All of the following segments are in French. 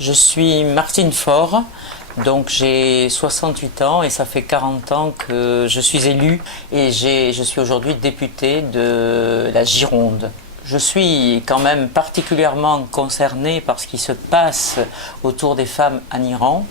Je suis Martine Faure, donc j'ai 68 ans et ça fait 40 ans que je suis élue et je suis aujourd'hui députée de la Gironde. Je suis quand même particulièrement concernée par ce qui se passe autour des femmes en Iran.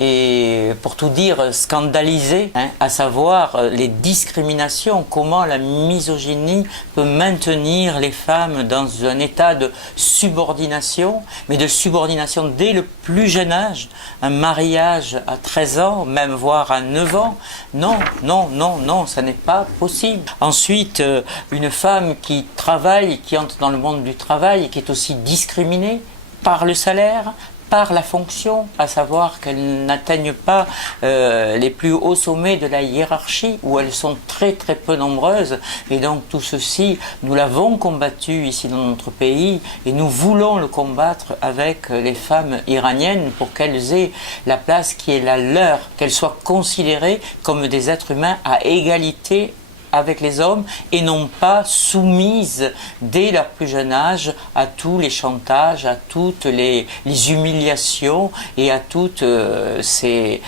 Et pour tout dire, scandalisée, à savoir les discriminations, comment la misogynie peut maintenir les femmes dans un état de subordination, mais de subordination dès le plus jeune âge, un mariage à 13 ans, même voire à 9 ans, non, non, non, non, ça n'est pas possible. Ensuite, une femme qui travaille, qui entre dans le monde du travail, qui est aussi discriminée par le salaire, par la fonction, à savoir qu'elles n'atteignent pas les plus hauts sommets de la hiérarchie, où elles sont très très peu nombreuses. Et donc tout ceci, nous l'avons combattu ici dans notre pays et nous voulons le combattre avec les femmes iraniennes pour qu'elles aient la place qui est la leur, qu'elles soient considérées comme des êtres humains à égalité avec les hommes et non pas soumises dès leur plus jeune âge à tous les chantages, à toutes les humiliations et à toutes y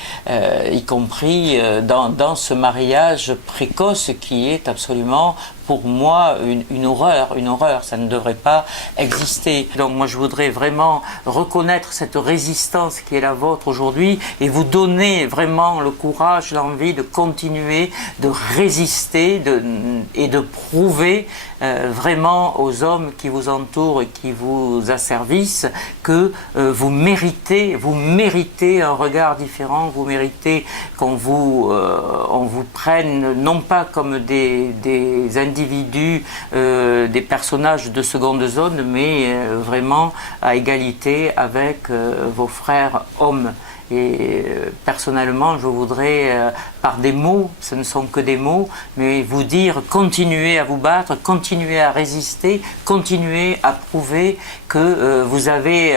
compris dans ce mariage précoce qui est absolument pour moi une horreur, ça ne devrait pas exister. Donc moi je voudrais vraiment reconnaître cette résistance qui est la vôtre aujourd'hui et vous donner vraiment le courage, l'envie de continuer, de résister et de prouver vraiment aux hommes qui vous entourent et qui vous asservissent que vous méritez un regard différent, vous méritez on vous prenne non pas comme des individus, des personnages de seconde zone, mais vraiment à égalité avec vos frères hommes. Et personnellement, je voudrais, par des mots, ce ne sont que des mots, mais vous dire continuez à vous battre, continuez à résister, continuez à prouver que vous avez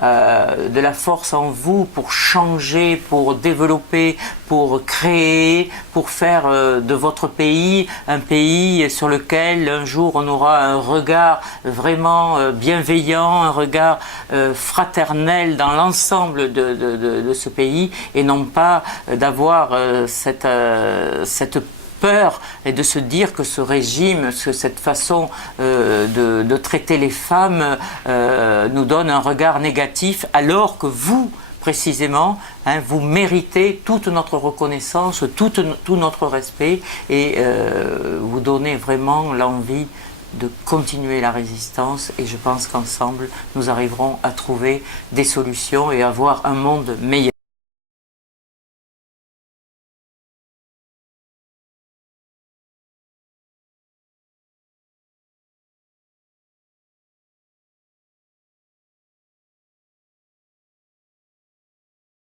de la force en vous pour changer, pour développer, pour créer, pour faire de votre pays un pays sur lequel un jour on aura un regard vraiment bienveillant, un regard fraternel dans l'ensemble de ce pays et non pas d'avoir cette peur et de se dire que ce régime, que cette façon de traiter les femmes nous donne un regard négatif alors que vous, précisément, vous méritez toute notre reconnaissance, tout notre respect et vous donnez vraiment l'envie de continuer la résistance et je pense qu'ensemble nous arriverons à trouver des solutions et à avoir un monde meilleur.